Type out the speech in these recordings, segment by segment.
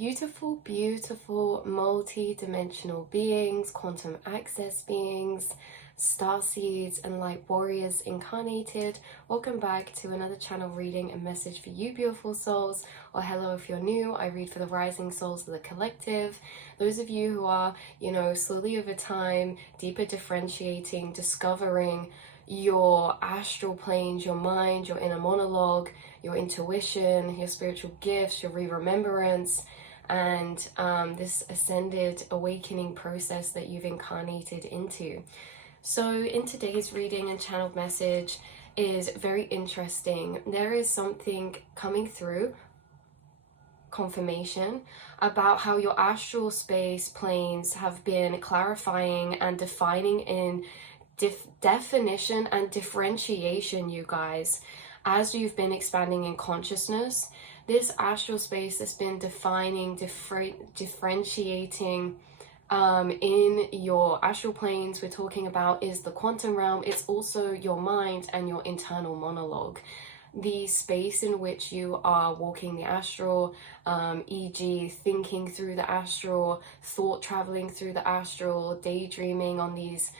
beautiful, beautiful, multi-dimensional beings, quantum access beings, star seeds, and light warriors incarnated. Welcome back to another channel reading and message for you, beautiful souls, or hello if you're new. I read for the rising souls of the collective. Those of you who are, slowly over time, deeper differentiating, discovering your astral planes, your mind, your inner monologue, your intuition, your spiritual gifts, your re-remembrance, and this ascended awakening process that you've incarnated into. So in today's reading and channeled message is very interesting. There is something coming through, confirmation, about how your astral space planes have been clarifying and defining in definition and differentiation, you guys, as you've been expanding in consciousness. This astral space has been defining, differentiating in your astral planes. We're talking about is the quantum realm. It's also your mind and your internal monologue, the space in which you are walking the astral, e.g. thinking through the astral, thought traveling through the astral, daydreaming on these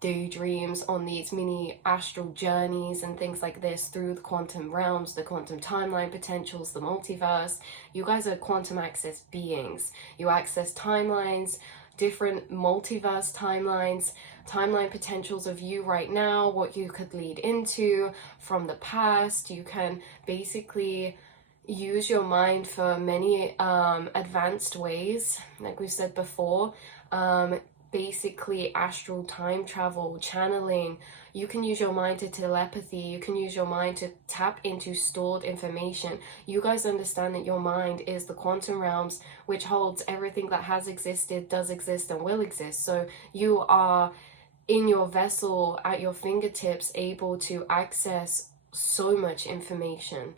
daydreams on these mini astral journeys and things like this through the quantum realms, the quantum timeline potentials, the multiverse. You guys are quantum access beings. You access timelines, different multiverse timelines, timeline potentials of you right now, what you could lead into from the past. You can basically use your mind for many advanced ways, like we said before. Basically astral time travel, channeling. You can use your mind to telepathy. You can use your mind to tap into stored information. You guys understand that your mind is the quantum realms, which holds everything that has existed, does exist, and will exist. So you are in your vessel at your fingertips, able to access so much information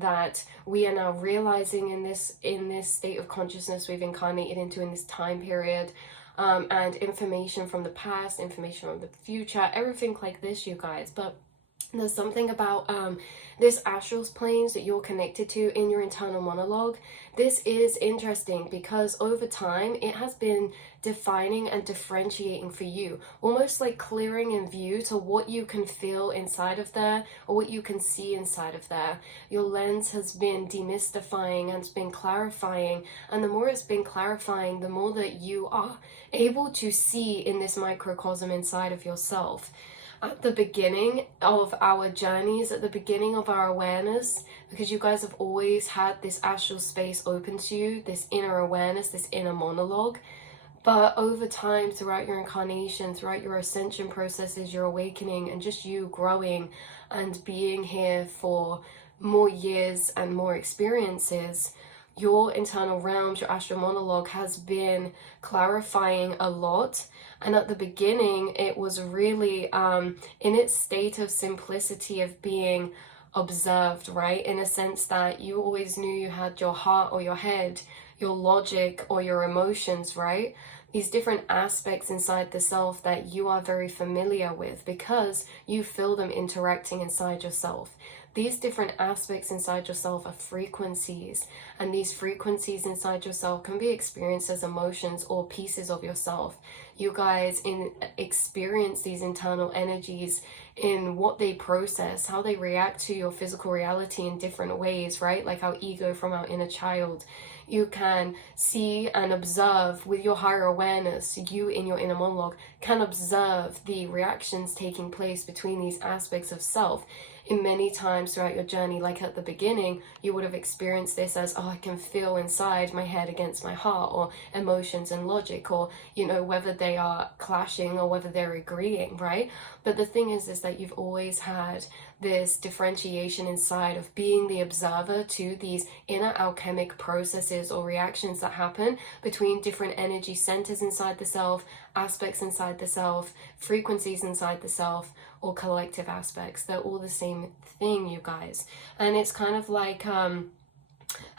that we are now realizing in this state of consciousness we've incarnated into in this time period, and information from the past, information from the future, everything like this, you guys. But there's something about this astral planes that you're connected to in your internal monologue. This is interesting because over time it has been defining and differentiating for you, almost like clearing in view to what you can feel inside of there or what you can see inside of there. Your lens has been demystifying and it's been clarifying, and the more it's been clarifying, the more that you are able to see in this microcosm inside of yourself. At the beginning of our journeys, at the beginning of our awareness, because you guys have always had this astral space open to you, this inner awareness, this inner monologue. But over time, throughout your incarnation, throughout your ascension processes, your awakening, and just you growing and being here for more years and more experiences, your internal realms, your astral monologue has been clarifying a lot. And at the beginning, it was really in its state of simplicity of being observed, right? In a sense that you always knew you had your heart or your head, your logic or your emotions, right? These different aspects inside the self that you are very familiar with because you feel them interacting inside yourself. These different aspects inside yourself are frequencies, and these frequencies inside yourself can be experienced as emotions or pieces of yourself. You guys experience these internal energies in what they process, how they react to your physical reality in different ways, right? Like our ego from our inner child. You can see and observe with your higher awareness, you in your inner monologue can observe the reactions taking place between these aspects of self. In many times throughout your journey, like at the beginning, you would have experienced this as, oh, I can feel inside my head against my heart, or emotions and logic, or, whether they are clashing or whether they're agreeing, right? But the thing is that you've always had this differentiation inside of being the observer to these inner alchemic processes or reactions that happen between different energy centers inside the self, aspects inside the self, frequencies inside the self, or collective aspects. They're all the same thing, you guys. And it's kind of like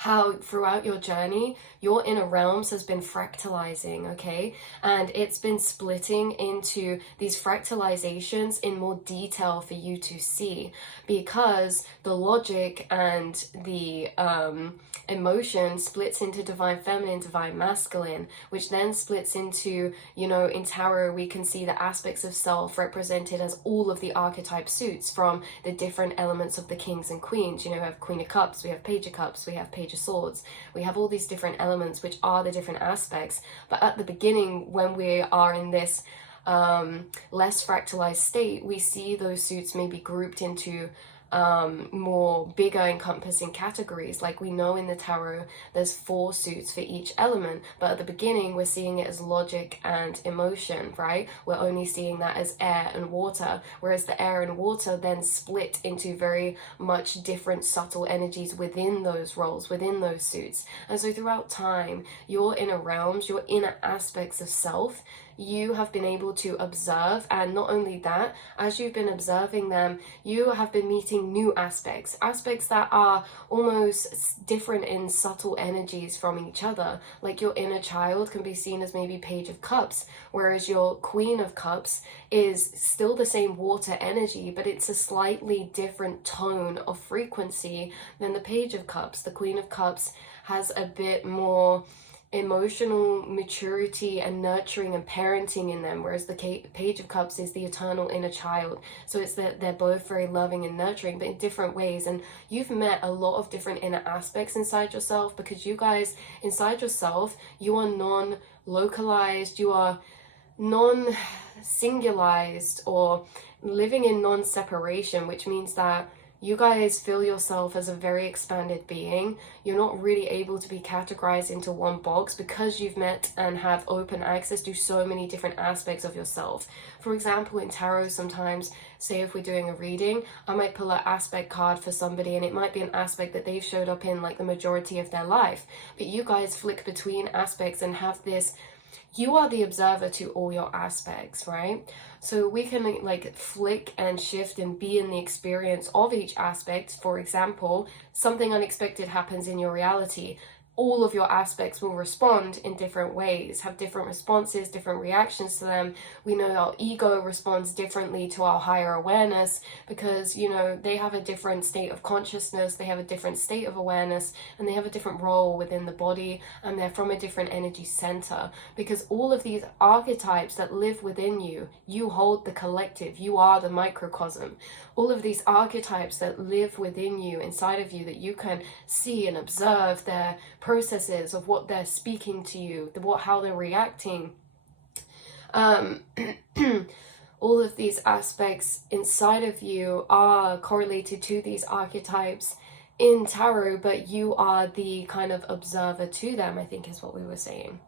how throughout your journey, your inner realms has been fractalizing, okay? And it's been splitting into these fractalizations in more detail for you to see, because the logic and the emotion splits into divine feminine, divine masculine, which then splits into, you know, in tarot we can see the aspects of self represented as all of the archetype suits from the different elements of the kings and queens. You know, we have Queen of Cups, we have Page of Cups, we have Page of Swords, we have all these different elements which are the different aspects. But at the beginning, when we are in this less fractalized state, we see those suits maybe grouped into more bigger encompassing categories. Like we know in the tarot there's 4 suits for each element, but at the beginning we're seeing it as logic and emotion, right? We're only seeing that as air and water, whereas the air and water then split into very much different subtle energies within those roles, within those suits. And so throughout time, your inner realms, your inner aspects of self, you have been able to observe. And not only that, as you've been observing them, you have been meeting new aspects that are almost different in subtle energies from each other. Like your inner child can be seen as maybe Page of Cups, whereas your Queen of Cups is still the same water energy, but it's a slightly different tone of frequency than the Page of Cups. The Queen of Cups has a bit more emotional maturity and nurturing and parenting in them, whereas the Page of Cups is the eternal inner child. So it's that they're both very loving and nurturing, but in different ways. And you've met a lot of different inner aspects inside yourself, because you guys, inside yourself, you are non-localized, you are non-singularized, or living in non-separation, which means that you guys feel yourself as a very expanded being. You're not really able to be categorized into one box, because you've met and have open access to so many different aspects of yourself. For example, in tarot, sometimes, say if we're doing a reading, I might pull an aspect card for somebody, and it might be an aspect that they've showed up in like the majority of their life. But you guys flick between aspects and have this, you are the observer to all your aspects, right? So we can like flick and shift and be in the experience of each aspect. For example, something unexpected happens in your reality. All of your aspects will respond in different ways, have different responses, different reactions to them. We know our ego responds differently to our higher awareness, because, you know, they have a different state of consciousness, they have a different state of awareness, and they have a different role within the body, and they're from a different energy center. Because all of these archetypes that live within you, you hold the collective, you are the microcosm. All of these archetypes that live within you, inside of you, that you can see and observe their processes of what they're speaking to you, how they're reacting. All of these aspects inside of you are correlated to these archetypes in tarot, but you are the kind of observer to them, I think is what we were saying.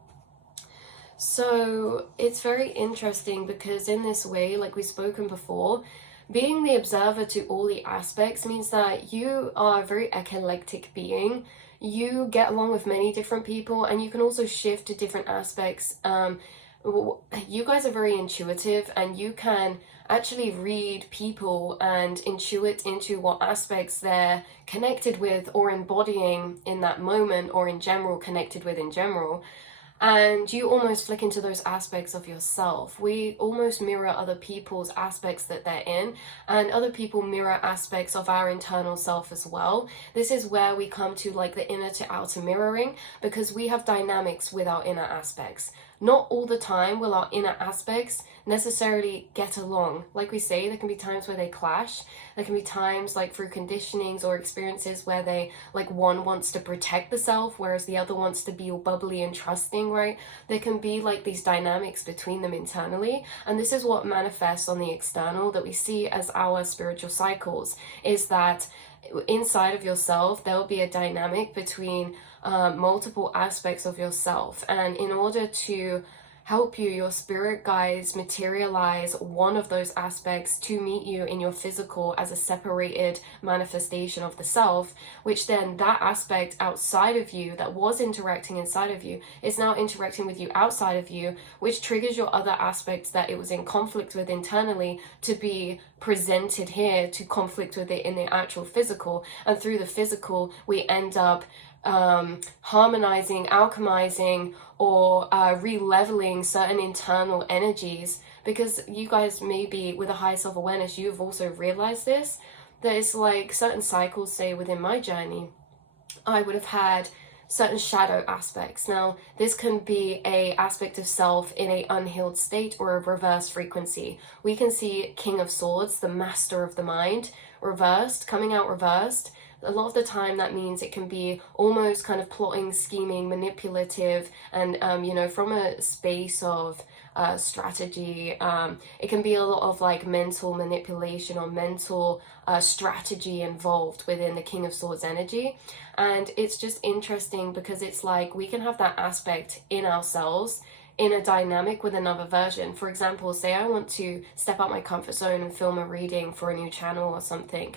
So it's very interesting, because in this way, like we've spoken before, being the observer to all the aspects means that you are a very eclectic being. You get along with many different people, and you can also shift to different aspects. You guys are very intuitive, and you can actually read people and intuit into what aspects they're connected with or embodying in that moment, or in general connected with in general. And you almost flick into those aspects of yourself. We almost mirror other people's aspects that they're in, and other people mirror aspects of our internal self as well. This is where we come to like the inner to outer mirroring, because we have dynamics with our inner aspects. Not all the time will our inner aspects necessarily get along. Like we say, there can be times where they clash. There can be times, like through conditionings or experiences, where they, like, one wants to protect the self, whereas the other wants to be all bubbly and trusting, right? There can be like these dynamics between them internally, and this is what manifests on the external that we see as our spiritual cycles, is that inside of yourself there will be a dynamic between multiple aspects of yourself. And in order to help you, your spirit guides materialize one of those aspects to meet you in your physical as a separated manifestation of the self, which then that aspect outside of you that was interacting inside of you is now interacting with you outside of you, which triggers your other aspects that it was in conflict with internally to be presented here to conflict with it in the actual physical, and through the physical we end up harmonizing, alchemizing, or re-leveling certain internal energies. Because you guys, maybe with a high self-awareness, you've also realized this, that it's like certain cycles, say within my journey, I would have had certain shadow aspects. Now, this can be a aspect of self in a unhealed state or a reverse frequency. We can see King of Swords, the master of the mind, reversed, coming out reversed. A lot of the time that means it can be almost kind of plotting, scheming, manipulative, and you know, from a space of strategy. It can be a lot of like mental manipulation or mental strategy involved within the King of Swords energy. And it's just interesting because it's like we can have that aspect in ourselves in a dynamic with another version. For example, say I want to step out my comfort zone and film a reading for a new channel or something.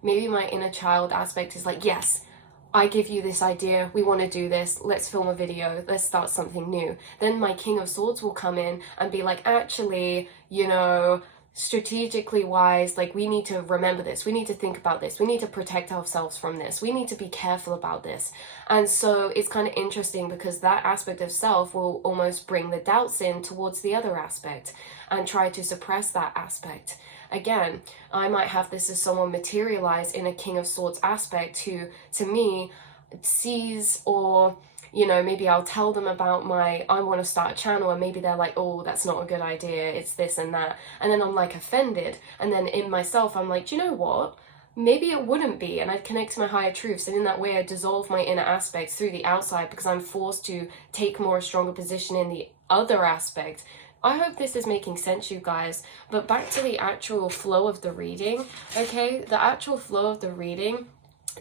Maybe my inner child aspect is like, yes, I give you this idea, we want to do this, let's film a video, let's start something new. Then my King of Swords will come in and be like, actually, you know, strategically wise, like we need to remember this, we need to think about this, we need to protect ourselves from this, we need to be careful about this. And so it's kind of interesting because that aspect of self will almost bring the doubts in towards the other aspect and try to suppress that aspect. Again, I might have this as someone materialized in a King of Swords aspect who, to me, sees, or, you know, maybe I'll tell them about I want to start a channel, and maybe they're like, oh, that's not a good idea, it's this and that. And then I'm like offended. And then in myself, I'm like, do you know what? Maybe it wouldn't be. And I'd connect to my higher truths. And in that way, I dissolve my inner aspects through the outside because I'm forced to take more stronger position in the other aspect. I hope this is making sense, you guys. But back to the actual flow of the reading, okay? The actual flow of the reading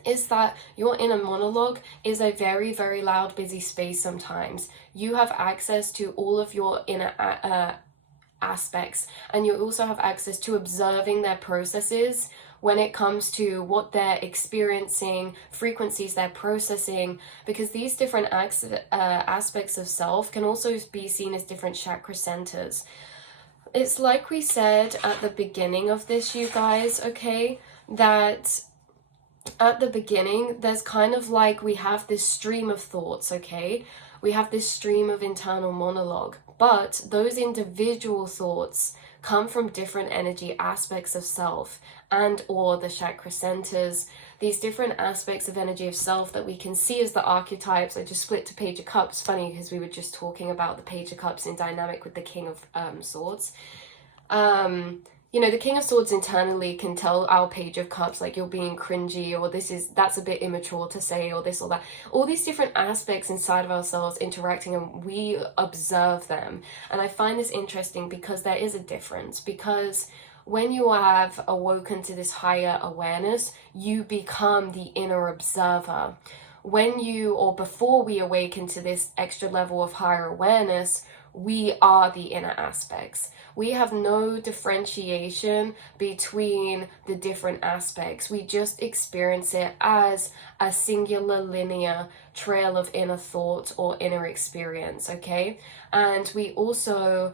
is that your inner monologue is a very, very loud, busy space sometimes. You have access to all of your inner aspects, and you also have access to observing their processes when it comes to what they're experiencing, frequencies they're processing, because these different aspects of self can also be seen as different chakra centers. It's like we said at the beginning of this, you guys, okay, that at the beginning, there's kind of like we have this stream of thoughts, okay? We have this stream of internal monologue, but those individual thoughts come from different energy aspects of self and or the chakra centers, these different aspects of energy of self that we can see as the archetypes. I just split to Page of Cups, funny because we were just talking about the Page of Cups in dynamic with the King of Swords. You know, the King of Swords internally can tell our Page of Cups, like, you're being cringy, or that's a bit immature to say, or this or that. All these different aspects inside of ourselves interacting, and we observe them. And I find this interesting because there is a difference. Because when you have awoken to this higher awareness, you become the inner observer. When you, or before we awaken to this extra level of higher awareness, we are the inner aspects. We have no differentiation between the different aspects. We just experience it as a singular linear trail of inner thought or inner experience, okay? And we also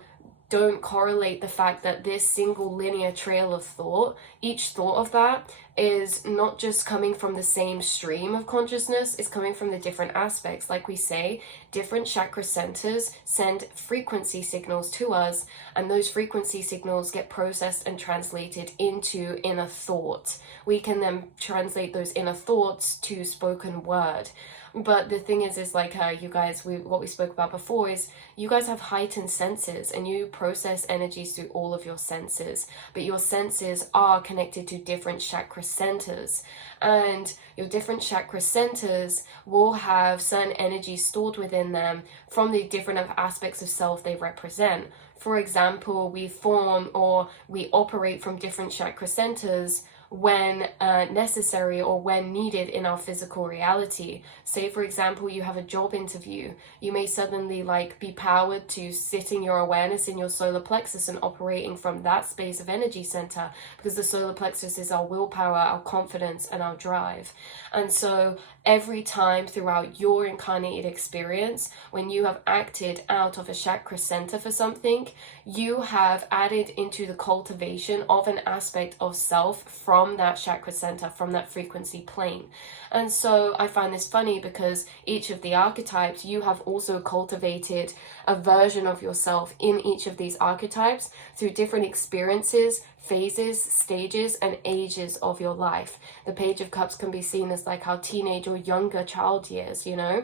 don't correlate the fact that this single linear trail of thought, each thought of that is not just coming from the same stream of consciousness, it's coming from the different aspects. Like we say, different chakra centers send frequency signals to us, and those frequency signals get processed and translated into inner thought. We can then translate those inner thoughts to spoken word. But the thing is like, you guys, what we spoke about before is you guys have heightened senses and you process energies through all of your senses, but your senses are connected to different chakra centers, and your different chakra centers will have certain energies stored within them from the different aspects of self they represent. For example, we form or we operate from different chakra centers when necessary or when needed in our physical reality. Say, for example, you have a job interview. You may suddenly be powered to sitting your awareness in your solar plexus and operating from that space of energy center, because the solar plexus is our willpower, our confidence, and our drive. And so every time throughout your incarnated experience, when you have acted out of a chakra center for something, you have added into the cultivation of an aspect of self from that chakra center, from that frequency plane. And so I find this funny because each of the archetypes, you have also cultivated a version of yourself in each of these archetypes through different experiences, phases, stages, and ages of your life. The Page of Cups can be seen as like our teenage or younger child years, you know,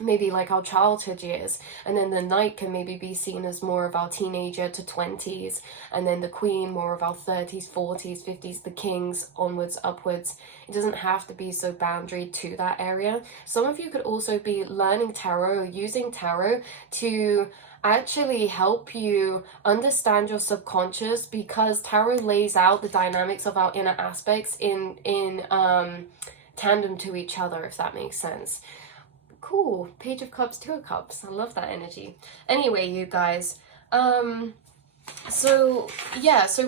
maybe like our childhood years. And then the Knight can maybe be seen as more of our teenager to 20s, and then the Queen more of our 30s, 40s, 50s, the Kings onwards, upwards. It doesn't have to be so boundaried to that area. Some of you could also be learning tarot or using tarot to actually help you understand your subconscious, because tarot lays out the dynamics of our inner aspects in tandem to each other, if that makes sense. Cool. Page of Cups, Two of Cups. I love that energy. Anyway, you guys, so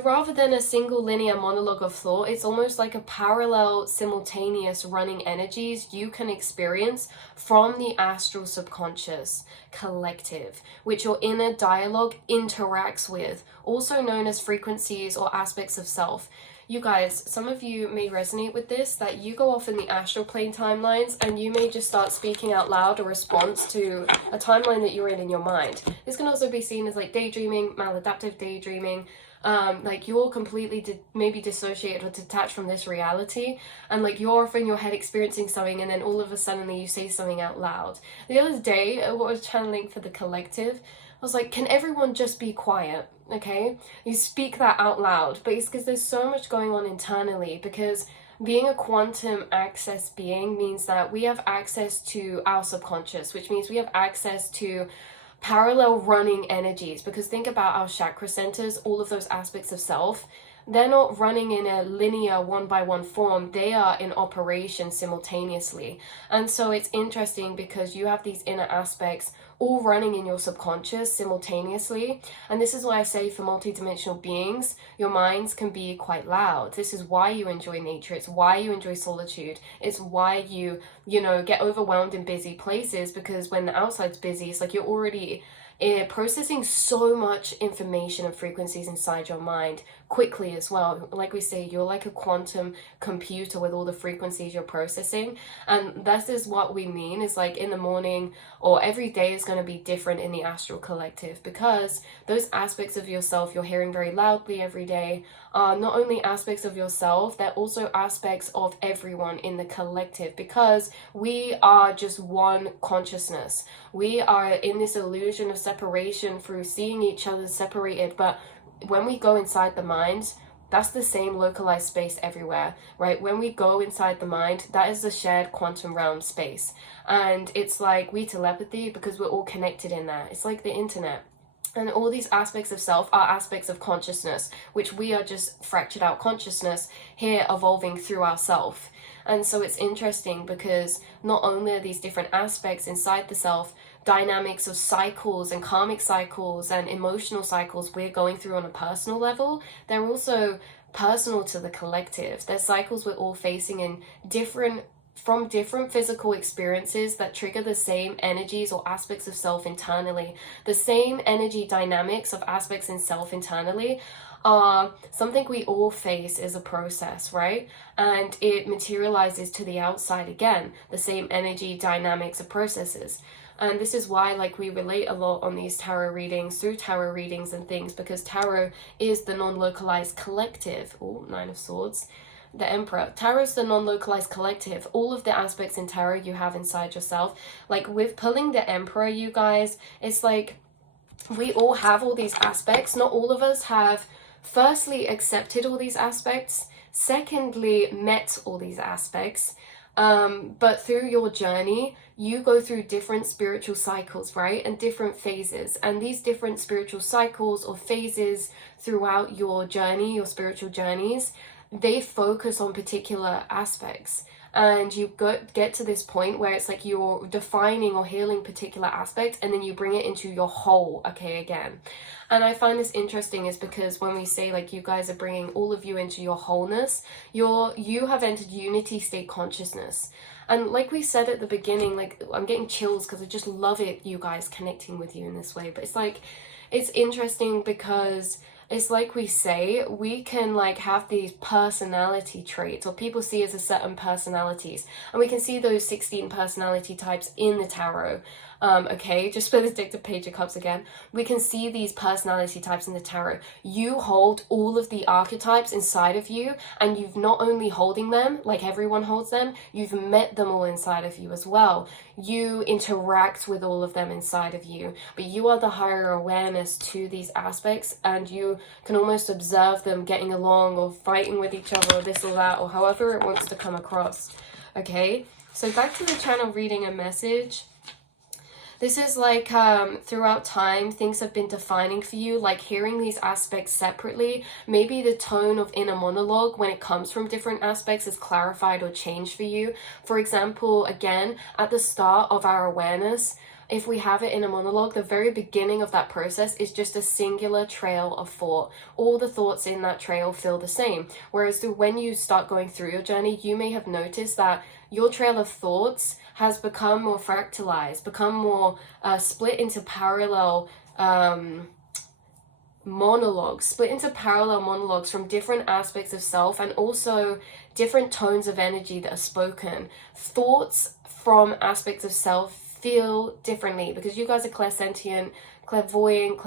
rather than a single linear monologue of thought, it's almost like a parallel, simultaneous running energies you can experience from the astral subconscious collective, which your inner dialogue interacts with, also known as frequencies or aspects of self. You guys, some of you may resonate with this, that you go off in the astral plane timelines and you may just start speaking out loud a response to a timeline that you're in your mind. This can also be seen as like daydreaming, maladaptive daydreaming, like you're completely maybe dissociated or detached from this reality, and like you're off in your head experiencing something, and then all of a sudden you say something out loud. The other day, what I was channeling for the collective, I was like, can everyone just be quiet? Okay, you speak that out loud, but it's because there's so much going on internally, because being a quantum access being means that we have access to our subconscious, which means we have access to parallel running energies. Because think about our chakra centers, all of those aspects of self, they're not running in a linear one-by-one form, they are in operation simultaneously. And so it's interesting because you have these inner aspects all running in your subconscious simultaneously. And this is why I say for multidimensional beings, your minds can be quite loud. This is why you enjoy nature. It's why you enjoy solitude. It's why you get overwhelmed in busy places, because when the outside's busy, it's like you're already processing so much information and frequencies inside your mind quickly as well. Like we say, you're like a quantum computer with all the frequencies you're processing. And that is what we mean, is like in the morning or every day is going to be different in the astral collective, because those aspects of yourself you're hearing very loudly every day are not only aspects of yourself, they're also aspects of everyone in the collective, because we are just one consciousness. We are in this illusion of separation through seeing each other separated, but when we go inside the mind, that's the same localized space everywhere, right? When we go inside the mind, that is the shared quantum realm space. And it's like we telepathy, because we're all connected in there. It's like the internet. And all these aspects of self are aspects of consciousness, which we are just fractured out consciousness here evolving through ourself. And so it's interesting because not only are these different aspects inside the self dynamics of cycles and karmic cycles and emotional cycles we're going through on a personal level, they're also personal to the collective. They're cycles we're all facing in different physical experiences that trigger the same energies or aspects of self internally. The same energy dynamics of aspects in self internally are something we all face as a process, right? And it materializes to the outside again, the same energy dynamics of processes. And this is why, like, we relate a lot on these tarot readings, through tarot readings and things, because tarot is the non-localized collective. Oh, Nine of Swords. The Emperor. Tarot is the non-localized collective. All of the aspects in tarot you have inside yourself. Like with pulling the Emperor, you guys, it's like we all have all these aspects. Not all of us have firstly accepted all these aspects, secondly met all these aspects, but through your journey you go through different spiritual cycles, right? And different phases, and these different spiritual cycles or phases throughout your journey, your spiritual journeys, they focus on particular aspects. and you get to this point where it's like you're defining or healing particular aspects, and then you bring it into your whole, okay, again. And I find this interesting is because when we say like you guys are bringing all of you into your wholeness, you have entered unity state consciousness. And like we said at the beginning, like I'm getting chills because I just love it, you guys connecting with you in this way. But it's like, it's interesting because it's like we say, we can like have these personality traits, or people see as a certain personalities, and we can see those 16 personality types in the tarot. Okay, just for the Dictative Page of Cups again, we can see these personality types in the tarot. You hold all of the archetypes inside of you, and you've not only holding them, like everyone holds them, you've met them all inside of you as well. You interact with all of them inside of you, but you are the higher awareness to these aspects, and you can almost observe them getting along or fighting with each other or this or that, or however it wants to come across. Okay, so back to the channel reading a message. This is like throughout time, things have been defining for you, like hearing these aspects separately. Maybe the tone of inner monologue when it comes from different aspects is clarified or changed for you. For example, again, at the start of our awareness, if we have it in a monologue, the very beginning of that process is just a singular trail of thought. All the thoughts in that trail feel the same. Whereas when you start going through your journey, you may have noticed that your trail of thoughts has become more fractalized, become more split into parallel monologues from different aspects of self, and also different tones of energy that are spoken. Thoughts from aspects of self feel differently because you guys are clairsentient, clairvoyant,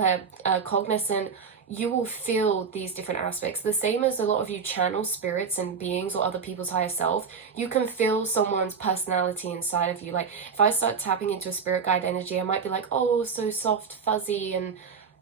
cognizant. You will feel these different aspects. The same as a lot of you channel spirits and beings or other people's higher self, you can feel someone's personality inside of you. Like if I start tapping into a spirit guide energy, I might be like, oh, so soft, fuzzy, and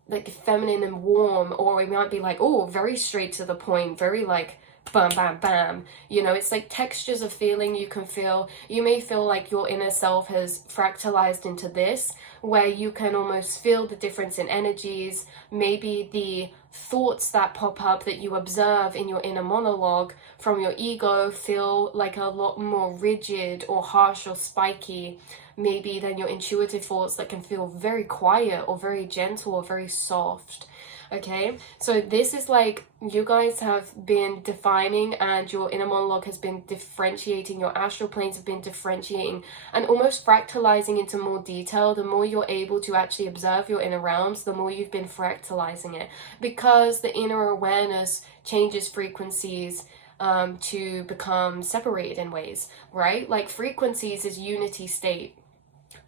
like feminine and warm. Or it might be like, oh, very straight to the point, very like bam, bam, bam. You know, it's like textures of feeling you can feel. You may feel like your inner self has fractalized into this, where you can almost feel the difference in energies. Maybe the thoughts that pop up that you observe in your inner monologue from your ego feel like a lot more rigid or harsh or spiky, maybe than your intuitive thoughts that can feel very quiet or very gentle or very soft. Okay, so this is like you guys have been defining, and your inner monologue has been differentiating, your astral planes have been differentiating and almost fractalizing into more detail. The more you're able to actually observe your inner realms, the more you've been fractalizing it, because the inner awareness changes frequencies to become separated in ways, right? Like frequencies is unity state.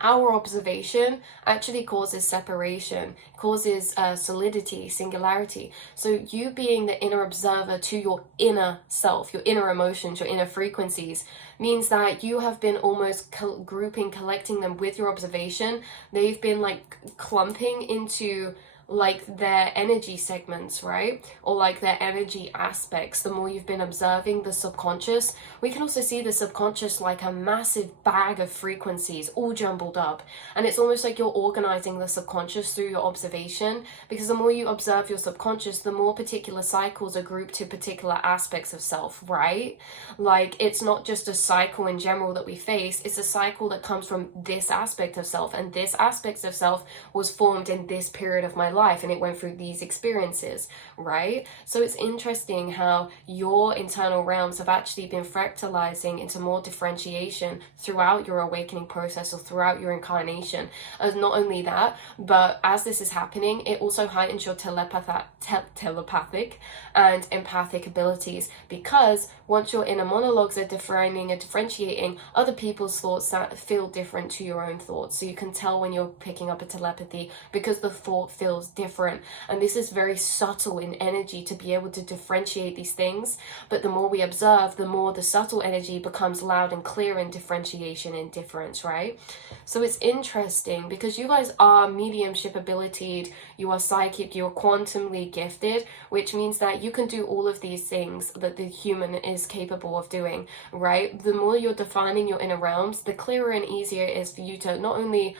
Our observation actually causes separation, causes solidity, singularity. So you being the inner observer to your inner self, your inner emotions, your inner frequencies, means that you have been almost collecting them with your observation. They've been like clumping into like their energy segments, right? Or like their energy aspects. The more you've been observing the subconscious, we can also see the subconscious like a massive bag of frequencies all jumbled up. And it's almost like you're organizing the subconscious through your observation, because the more you observe your subconscious, the more particular cycles are grouped to particular aspects of self, right? Like it's not just a cycle in general that we face, it's a cycle that comes from this aspect of self, and this aspect of self was formed in this period of my life, and it went through these experiences, right? So it's interesting how your internal realms have actually been fractalizing into more differentiation throughout your awakening process or throughout your incarnation. And not only that, but as this is happening, it also heightens your telepathic and empathic abilities, because once your inner monologues are defining and differentiating other people's thoughts that feel different to your own thoughts, so you can tell when you're picking up a telepathy because the thought feels different. And this is very subtle in energy to be able to differentiate these things, but the more we observe, the more the subtle energy becomes loud and clear in differentiation and difference, right? So it's interesting because you guys are mediumship abilitied, you are psychic, you are quantumly gifted, which means that you can do all of these things that the human is capable of doing, right? The more you're defining your inner realms, the clearer and easier it is for you to not only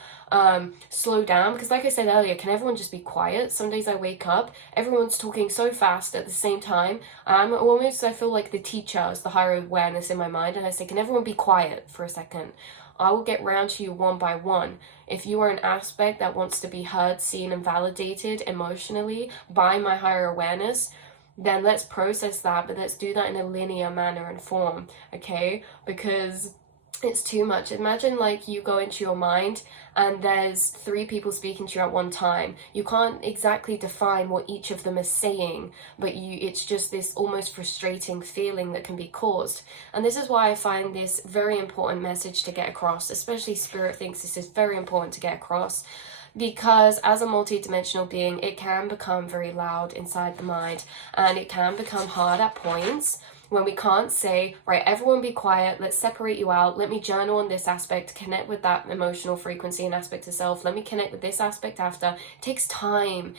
slow down, because like I said earlier, can everyone just be quiet? quiet. Some days I wake up, everyone's talking so fast at the same time. I feel like the teacher as the higher awareness in my mind, and I say, can everyone be quiet for a second? I will get round to you one by one. If you are an aspect that wants to be heard, seen, and validated emotionally by my higher awareness, then let's process that, but let's do that in a linear manner and form, okay? Because it's too much. Imagine like you go into your mind and there's 3 people speaking to you at one time. You can't exactly define what each of them is saying, but it's just this almost frustrating feeling that can be caused. And this is why I find this very important message to get across, especially Spirit thinks this is very important to get across, because as a multi-dimensional being, it can become very loud inside the mind, and it can become hard at points when we can't say, right, everyone be quiet, let's separate you out, let me journal on this aspect, connect with that emotional frequency and aspect of self, let me connect with this aspect after. It takes time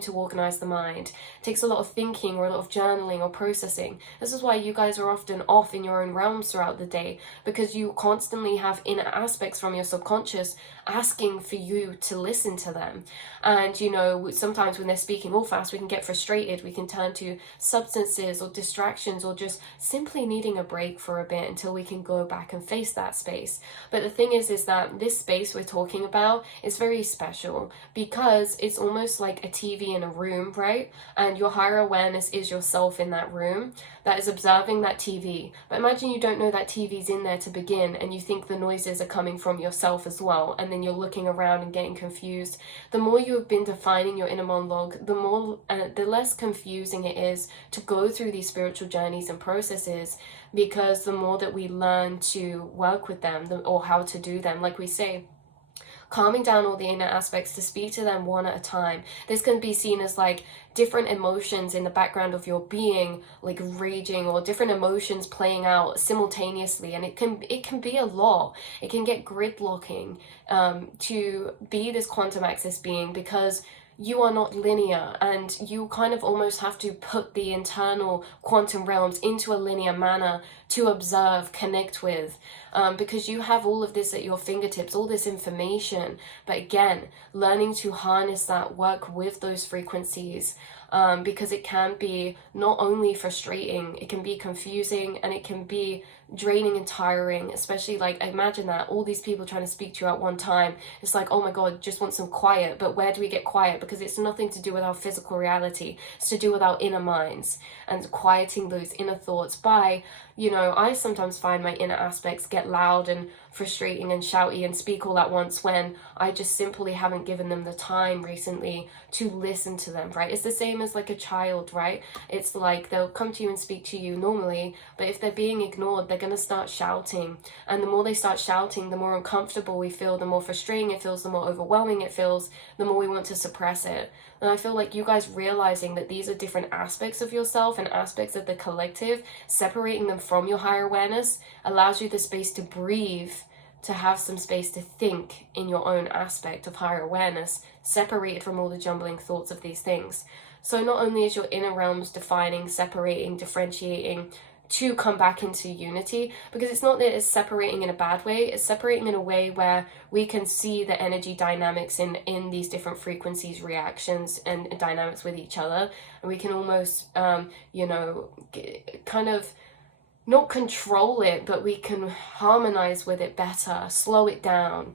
to organize the mind. It takes a lot of thinking or a lot of journaling or processing. This is why you guys are often off in your own realms throughout the day, because you constantly have inner aspects from your subconscious asking for you to listen to them. And you know, sometimes when they're speaking all fast, we can get frustrated, we can turn to substances or distractions, or just simply needing a break for a bit until we can go back and face that space. But the thing is that this space we're talking about is very special, because it's almost like a TV in a room, right? And your higher awareness is yourself in that room that is observing that TV. But imagine you don't know that TV's in there to begin, and you think the noises are coming from yourself as well, and then you're looking around and getting confused. The more you have been defining your inner monologue, the less confusing it is to go through these spiritual journeys and processes, because the more that we learn to work with them, or how to do them, like we say, calming down all the inner aspects to speak to them one at a time. This can be seen as like different emotions in the background of your being, like raging, or different emotions playing out simultaneously, and it can be a lot. It can get gridlocking to be this quantum access being, because you are not linear, and you kind of almost have to put the internal quantum realms into a linear manner to observe, connect with, because you have all of this at your fingertips, all this information. But again, learning to harness that, work with those frequencies, because it can be not only frustrating, it can be confusing, and it can be draining and tiring, especially like imagine that all these people trying to speak to you at one time. It's like, oh my god, just want some quiet. But where do we get quiet? Because it's nothing to do with our physical reality, it's to do with our inner minds, and quieting those inner thoughts by, you know, I sometimes find my inner aspects get loud and frustrating and shouty and speak all at once when I just simply haven't given them the time recently to listen to them, right? It's the same as like a child, right? It's like they'll come to you and speak to you normally, but if they're being ignored, they're going to start shouting. And the more they start shouting, the more uncomfortable we feel, the more frustrating it feels, the more overwhelming it feels, the more we want to suppress it. And I feel like you guys realizing that these are different aspects of yourself and aspects of the collective, separating them from your higher awareness allows you the space to breathe, to have some space to think in your own aspect of higher awareness, separated from all the jumbling thoughts of these things. So not only is your inner realms defining, separating, differentiating, to come back into unity, because it's not that it's separating in a bad way, it's separating in a way where we can see the energy dynamics in these different frequencies, reactions, and dynamics with each other, and we can almost you know, kind of not control it, but we can harmonize with it better, slow it down.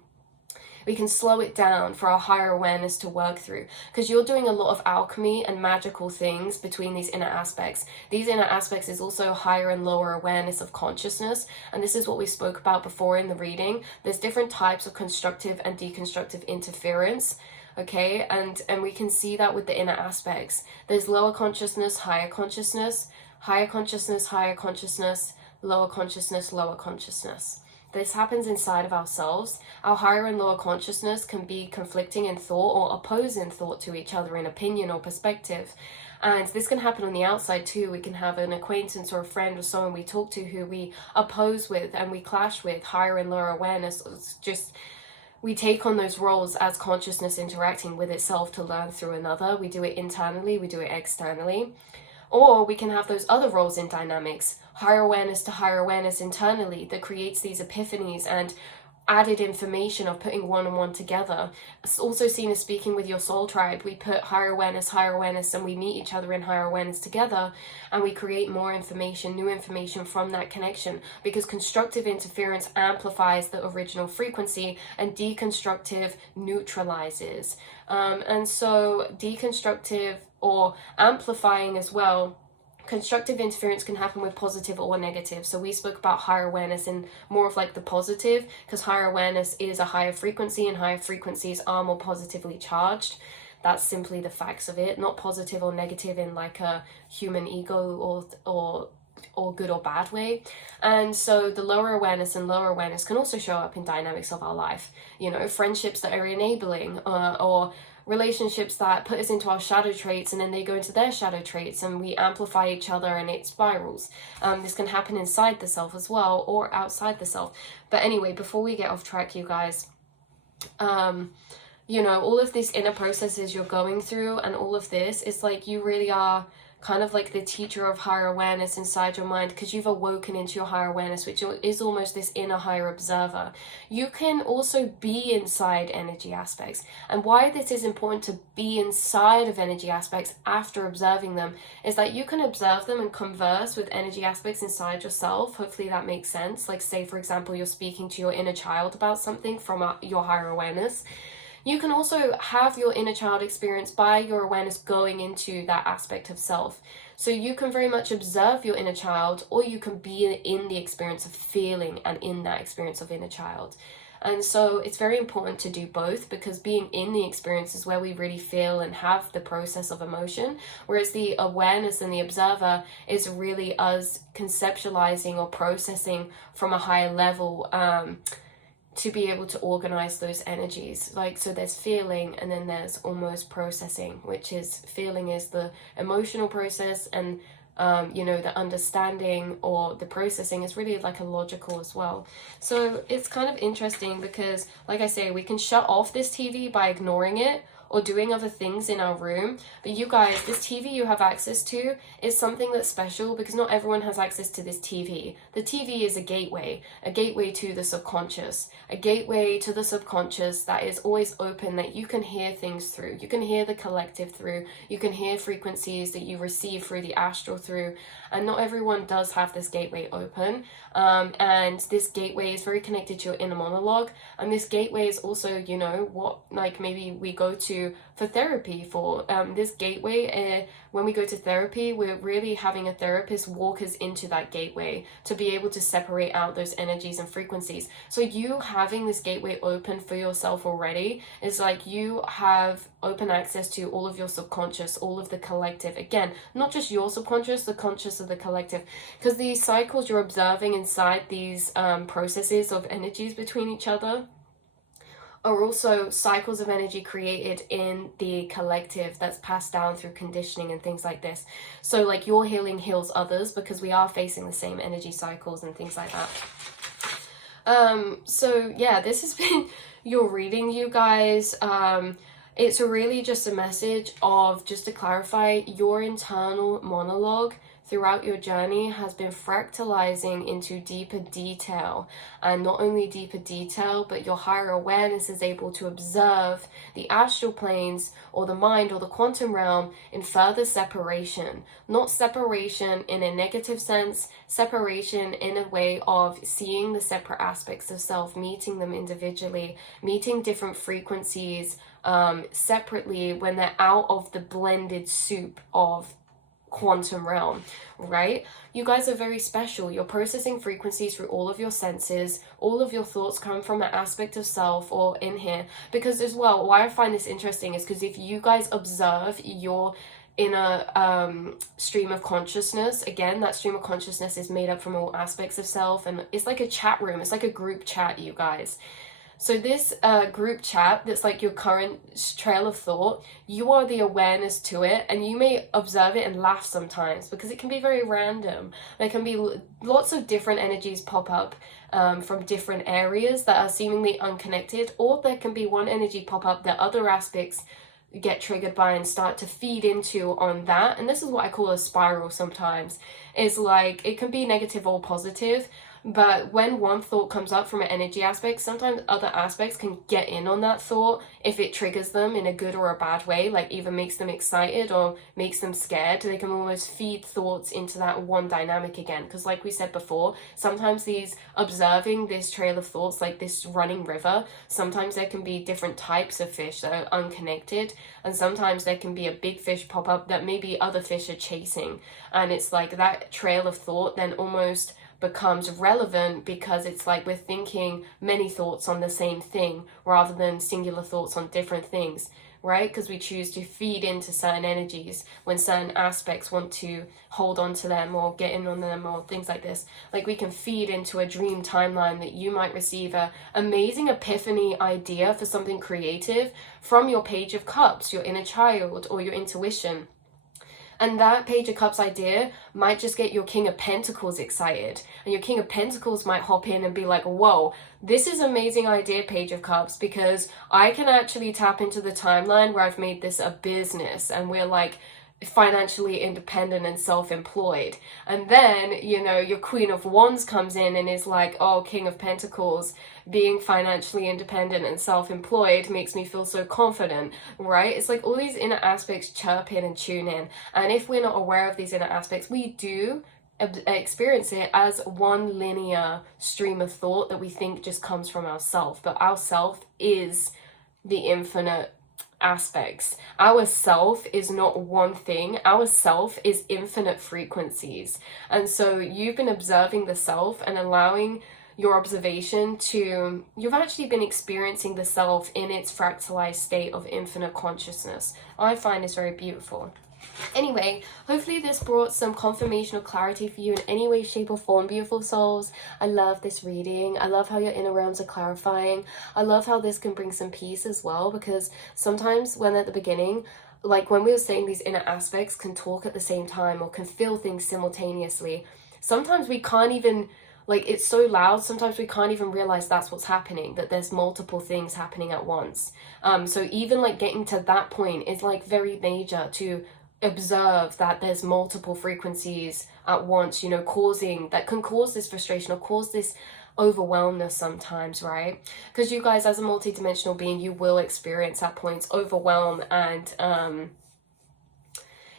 We can slow it down for our higher awareness to work through, because you're doing a lot of alchemy and magical things between these inner aspects. These inner aspects is also higher and lower awareness of consciousness, and this is what we spoke about before in the reading. There's different types of constructive and deconstructive interference, okay, and we can see that with the inner aspects. There's lower consciousness, higher consciousness, higher consciousness, higher consciousness, lower consciousness, lower consciousness. This happens inside of ourselves. Our higher and lower consciousness can be conflicting in thought or opposing thought to each other in opinion or perspective. And this can happen on the outside too. We can have an acquaintance or a friend or someone we talk to who we oppose with and we clash with, higher and lower awareness. It's just, we take on those roles as consciousness interacting with itself to learn through another. We do it internally, we do it externally. Or we can have those other roles in dynamics, higher awareness to higher awareness internally, that creates these epiphanies and added information of putting one and one together. It's also seen as speaking with your soul tribe. We put higher awareness, and we meet each other in higher awareness together, and we create more information, new information from that connection, because constructive interference amplifies the original frequency and deconstructive neutralizes. And so deconstructive, or amplifying as well, constructive interference can happen with positive or negative. So we spoke about higher awareness and more of like the positive, because higher awareness is a higher frequency and higher frequencies are more positively charged. That's simply the facts of it, not positive or negative in like a human ego or good or bad way. And so the lower awareness and lower awareness can also show up in dynamics of our life, you know, friendships that are enabling, or relationships that put us into our shadow traits, and then they go into their shadow traits and we amplify each other and it spirals. This can happen inside the self as well, or outside the self. But anyway, before we get off track, you guys, you know, all of these inner processes you're going through and all of this, it's like you really are kind of like the teacher of higher awareness inside your mind, because you've awoken into your higher awareness, which is almost this inner higher observer. You can also be inside energy aspects, and why this is important to be inside of energy aspects after observing them is that you can observe them and converse with energy aspects inside yourself. Hopefully that makes sense. Like, say for example, you're speaking to your inner child about something from your higher awareness. You can also have your inner child experience by your awareness going into that aspect of self. So you can very much observe your inner child, or you can be in the experience of feeling and in that experience of inner child. And so it's very important to do both, because being in the experience is where we really feel and have the process of emotion, whereas the awareness and the observer is really us conceptualizing or processing from a higher level, to be able to organize those energies. Like, so there's feeling, and then there's almost processing, which is feeling is the emotional process, and you know, the understanding or the processing is really like a logical as well. So it's kind of interesting because, like I say, we can shut off this TV by ignoring it or doing other things in our room. But you guys, this TV you have access to is something that's special, because not everyone has access to this TV. The TV is a gateway to the subconscious, a gateway to the subconscious that is always open, that you can hear things through. You can hear the collective through. You can hear frequencies that you receive through the astral through. And not everyone does have this gateway open. And this gateway is very connected to your inner monologue. And this gateway is also, you know, what like maybe we go to for therapy for. This gateway, when we go to therapy, we're really having a therapist walk us into that gateway to be able to separate out those energies and frequencies. So you having this gateway open for yourself already is like you have open access to all of your subconscious, all of the collective. Again, not just your subconscious, the conscious of the collective, because these cycles you're observing inside these processes of energies between each other are also cycles of energy created in the collective that's passed down through conditioning and things like this. So like your healing heals others, because we are facing the same energy cycles and things like that. So yeah, this has been your reading, you guys. It's really just a message of, just to clarify, your internal monologue throughout your journey has been fractalizing into deeper detail. And not only deeper detail, but your higher awareness is able to observe the astral planes or the mind or the quantum realm in further separation. Not separation in a negative sense, separation in a way of seeing the separate aspects of self, meeting them individually, meeting different frequencies separately when they're out of the blended soup of quantum realm, right? You guys are very special. You're processing frequencies through all of your senses. All of your thoughts come from an aspect of self or in here. Because as well, why I find this interesting is because if you guys observe your inner stream of consciousness, again, that stream of consciousness is made up from all aspects of self, and it's like a chat room. It's like a group chat, you guys. So this group chat that's like your current trail of thought, you are the awareness to it, and you may observe it and laugh sometimes because it can be very random. There can be lots of different energies pop up from different areas that are seemingly unconnected, or there can be one energy pop up that other aspects get triggered by and start to feed into on that. And this is what I call a spiral sometimes. It's like, it can be negative or positive. But when one thought comes up from an energy aspect, sometimes other aspects can get in on that thought if it triggers them in a good or a bad way, like either makes them excited or makes them scared. They can almost feed thoughts into that one dynamic again. Because like we said before, sometimes these observing this trail of thoughts, like this running river, sometimes there can be different types of fish that are unconnected, and sometimes there can be a big fish pop up that maybe other fish are chasing, and it's like that trail of thought then almost becomes relevant because it's like we're thinking many thoughts on the same thing rather than singular thoughts on different things, right? Because we choose to feed into certain energies when certain aspects want to hold on to them or get in on them or things like this. Like we can feed into a dream timeline that you might receive a amazing epiphany idea for something creative from your Page of Cups, your inner child, or your intuition. And that Page of Cups idea might just get your King of Pentacles excited. And your King of Pentacles might hop in and be like, whoa, this is an amazing idea, Page of Cups, because I can actually tap into the timeline where I've made this a business and we're like financially independent and self-employed. And then, you know, your Queen of Wands comes in and is like, oh, King of Pentacles, being financially independent and self-employed makes me feel so confident, right? It's like all these inner aspects chirp in and tune in. And if we're not aware of these inner aspects, we do experience it as one linear stream of thought that we think just comes from ourself. But our self is the infinite aspects. Our self is not one thing. Our self is infinite frequencies. And so you've been observing the self and allowing your observation to, you've actually been experiencing the self in its fractalized state of infinite consciousness. I find this very beautiful. Anyway, hopefully this brought some confirmation or clarity for you in any way, shape or form, beautiful souls. I love this reading. I love how your inner realms are clarifying. I love how this can bring some peace as well, because sometimes when at the beginning, like when we were saying these inner aspects can talk at the same time or can feel things simultaneously, sometimes we can't even, like it's so loud, sometimes we can't even realize that's what's happening, that there's multiple things happening at once. So even like getting to that point is like very major, to observe that there's multiple frequencies at once, you know, that can cause this frustration or cause this overwhelmness sometimes, right? Because you guys, as a multidimensional being, you will experience at points overwhelm and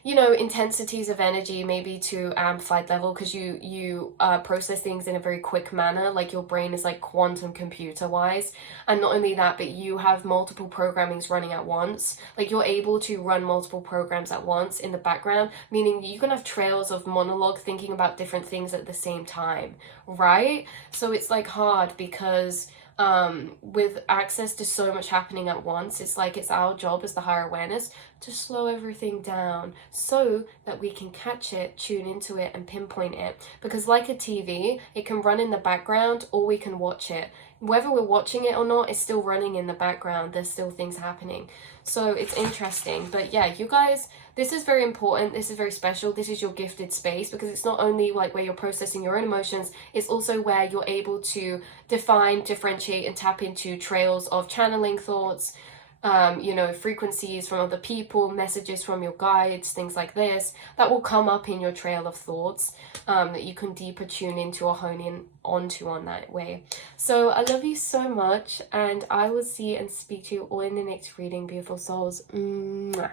you know, intensities of energy, maybe to amplified level, because you process things in a very quick manner. Like your brain is like quantum computer wise, and not only that, but you have multiple programmings running at once. Like you're able to run multiple programs at once in the background, meaning you can have trails of monologue thinking about different things at the same time, right? So it's like hard because with access to so much happening at once, it's like it's our job as the higher awareness to slow everything down so that we can catch it, tune into it and pinpoint it. Because like a TV, it can run in the background or we can watch it. Whether we're watching it or not, it's still running in the background. There's still things happening. So it's interesting. But yeah, you guys, this is very important. This is very special. This is your gifted space, because it's not only like where you're processing your own emotions, it's also where you're able to define, differentiate, and tap into trails of channeling thoughts, you know, frequencies from other people, messages from your guides, things like this, that will come up in your trail of thoughts, that you can deeper tune into or hone in onto on that way. So I love you so much, and I will see and speak to you all in the next reading, beautiful souls. Mwah.